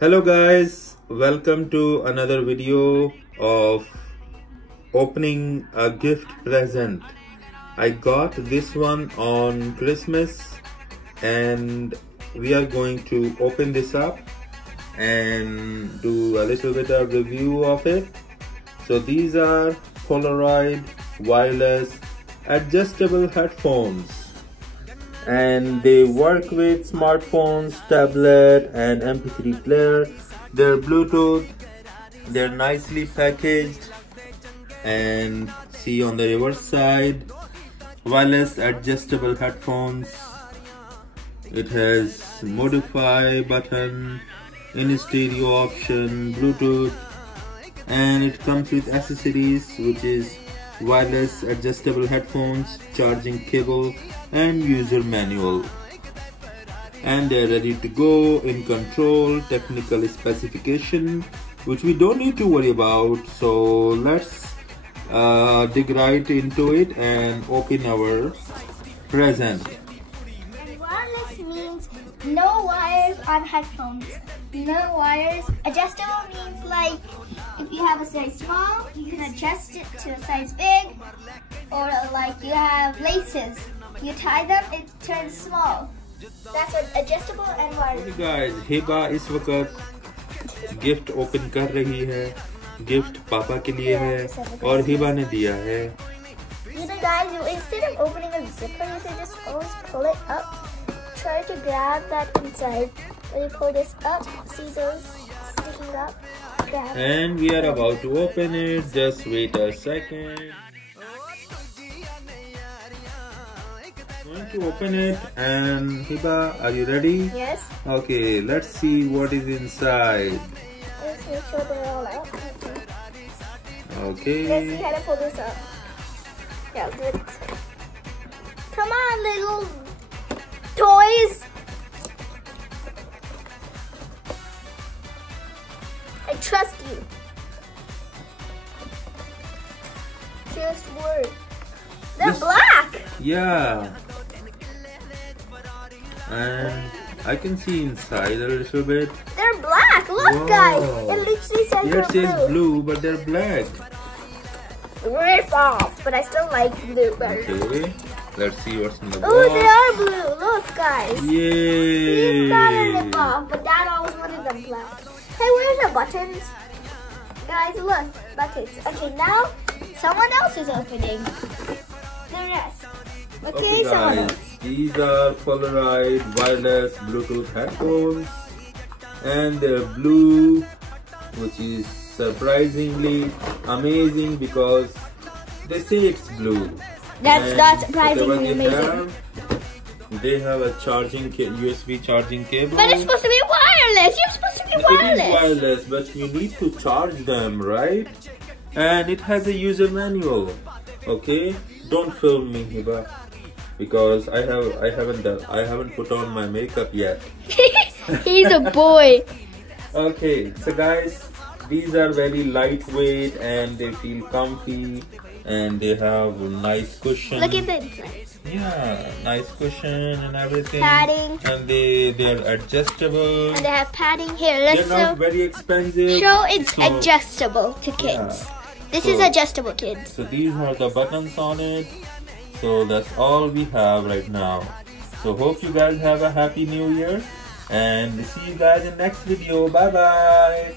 Hello guys, welcome to another video of opening a gift present. I got this one on Christmas and we are going to open this up and do a little bit of review of it. So these are Polaroid wireless adjustable headphones, and they work with smartphones, tablet and MP3 player. They're Bluetooth, they're nicely packaged, and see on the reverse side, wireless adjustable headphones. It has modify button, in stereo option, Bluetooth, and it comes with accessories, which is wireless adjustable headphones, charging cable and user manual, and they're ready to go in control, technical specification which we don't need to worry about. So let's dig right into it and open our present. And wireless means no wires on headphones. No wires. Adjustable means like if you have a size small, you can adjust it to a size big, or like you have laces. You tie them, it turns small. That's what adjustable and wireless. Okay guys, Hiba इस वक्त gift open कर रही है. Gift पापा के लिए है और हिबा ने दिया है. You know guys, instead of opening a zipper, you can just always pull it up. Try to grab that inside. When you pull this up, see those sticking up? Grab. And we are about to open it. Just wait a second. Going to open it, and Hiba, are you ready? Yes. Okay, let's see what is inside. Let's make sure they're all out. Okay. Let's see how to pull this up. Yeah, good. Come on, little toys. I trust you. Just word. They're black. Yeah. And I can see inside a little bit. They're black. Look, Whoa. guys. It literally says Here it they're says blue. blue, but they're black. Rip off. But I still like blue better. Okay. Let's see what's in the box. Oh, they are blue. Look, guys. Yay! He's got a rip off, but Dad always wanted them black. Hey, where's the buttons? Guys, look. Buttons. Okay, now someone else is opening the rest. Okay, someone guys, else. these are Polaroid wireless Bluetooth headphones, and they're blue, which is surprisingly amazing because they say it's blue. That's not surprisingly Whatever amazing. They have a charging USB charging cable. But it's supposed to be wireless. You're supposed to be wireless. It is wireless, but you need to charge them, right? And it has a user manual. Okay, don't film me, Hiba, because I haven't put on my makeup yet. He's a boy. Okay, so guys, these are very lightweight and they feel comfy, and they have a nice cushion. Look at the inside. Yeah, nice cushion and everything. Padding. And they're adjustable. And they have padding here. Let's They're not very expensive. show it's So- adjustable to kids. Yeah. This is adjustable, kids. So these are the buttons on it. So that's all we have right now. So hope you guys have a happy new year, and see you guys in next video. Bye bye.